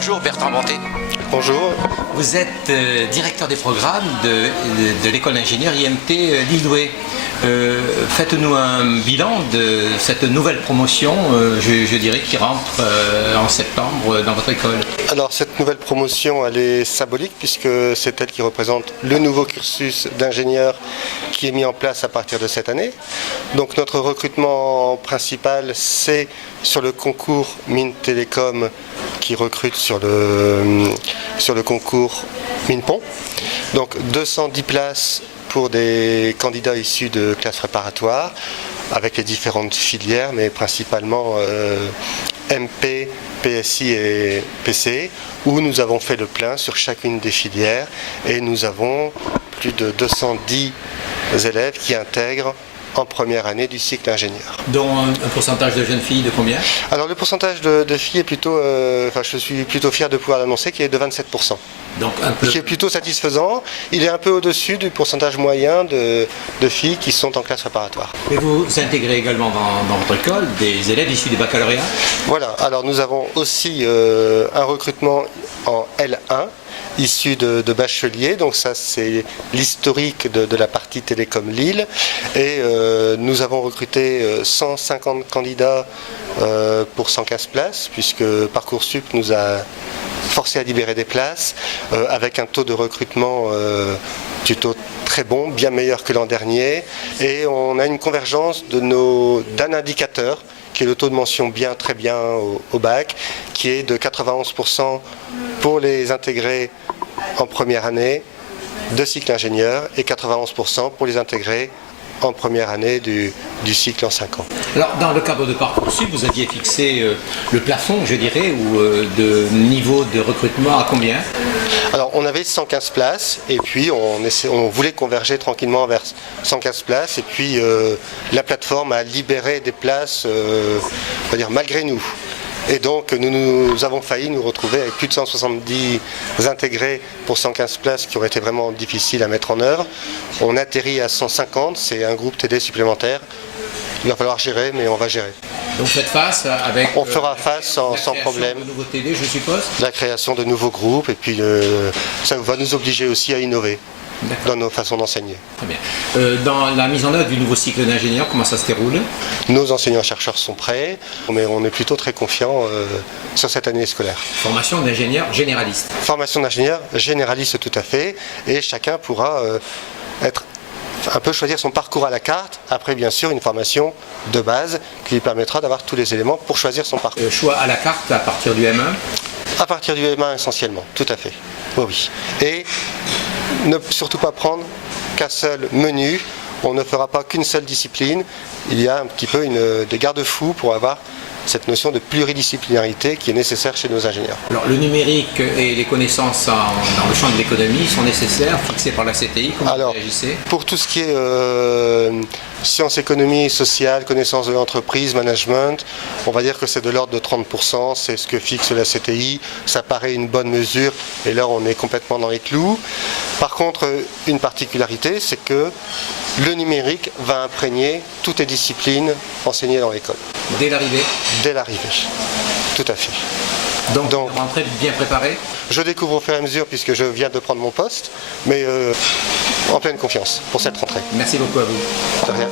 Bonjour Bertrand Banté. Bonjour. Vous êtes directeur des programmes de l'école d'ingénieur IMT Lille-Douai. Faites-nous un bilan de cette nouvelle promotion, je dirais, qui rentre en septembre dans votre école. Alors cette nouvelle promotion, elle est symbolique puisque c'est elle qui représente le nouveau cursus d'ingénieur qui est mis en place à partir de cette année. Donc notre recrutement principal, c'est sur le concours Mines Télécom qui recrute sur le concours Mines-Pont. Donc 210 places pour des candidats issus de classes préparatoires avec les différentes filières, mais principalement MP, PSI et PC, où nous avons fait le plein sur chacune des filières et nous avons plus de 210 élèves qui intègrent en première année du cycle ingénieur. Dont un pourcentage de jeunes filles de combien? Alors le pourcentage de filles est plutôt, je suis plutôt fier de pouvoir l'annoncer, qui est de 27%. Donc un peu... Qui est plutôt satisfaisant. Il est un peu au-dessus du pourcentage moyen de filles qui sont en classe préparatoire. Et vous intégrez également dans votre école des élèves issus des baccalauréats? Voilà, alors nous avons aussi un recrutement en L1, issu de bacheliers, donc ça c'est l'historique de la partie Télécom Lille, et nous avons recruté 150 candidats pour 115 places, puisque Parcoursup nous a forcé à libérer des places, avec un taux de recrutement plutôt très bon, bien meilleur que l'an dernier, et on a une convergence d'un indicateur qui est le taux de mention bien, très bien au bac, qui est de 91% pour les intégrer en première année de cycle ingénieur et 91% pour les intégrer en première année du cycle en 5 ans. Alors, dans le cadre de Parcoursup, vous aviez fixé le plafond, je dirais, ou de niveau de recrutement à combien? Alors, on avait 115 places et puis on voulait converger tranquillement vers 115 places et puis la plateforme a libéré des places, on va dire, malgré nous. Et donc nous avons failli nous retrouver avec plus de 170 intégrés pour 115 places qui auraient été vraiment difficiles à mettre en œuvre. On atterrit à 150, c'est un groupe TD supplémentaire. Il va falloir gérer, mais on va gérer. Donc faites face avec... On fera face sans problème. De nouveaux TD, je suppose. La création de nouveaux groupes et puis ça va nous obliger aussi à innover dans nos façons d'enseigner. Très bien. Dans la mise en œuvre du nouveau cycle d'ingénieur, comment ça se déroule? Nos enseignants-chercheurs sont prêts, mais on est plutôt très confiants sur cette année scolaire. Formation d'ingénieur généraliste. Formation d'ingénieur généraliste tout à fait, et chacun pourra choisir son parcours à la carte, après bien sûr une formation de base qui lui permettra d'avoir tous les éléments pour choisir son parcours. Choix à la carte à partir du M1? À partir du M1 essentiellement, tout à fait. Oui. Et ne surtout pas prendre qu'un seul menu, on ne fera pas qu'une seule discipline, il y a un petit peu des garde-fous pour avoir cette notion de pluridisciplinarité qui est nécessaire chez nos ingénieurs. Alors le numérique et les connaissances dans le champ de l'économie sont nécessaires, fixées par la CTI, comment vous réagissez? Pour tout ce qui est sciences, économie, sociale, connaissances de l'entreprise, management, on va dire que c'est de l'ordre de 30%, c'est ce que fixe la CTI, ça paraît une bonne mesure et là on est complètement dans les clous. Par contre, une particularité, c'est que le numérique va imprégner toutes les disciplines enseignées dans l'école. Dès l'arrivée? Dès l'arrivée, tout à fait. Donc rentrée bien préparée? Je découvre au fur et à mesure puisque je viens de prendre mon poste, mais en pleine confiance pour cette rentrée. Merci beaucoup à vous. De rien.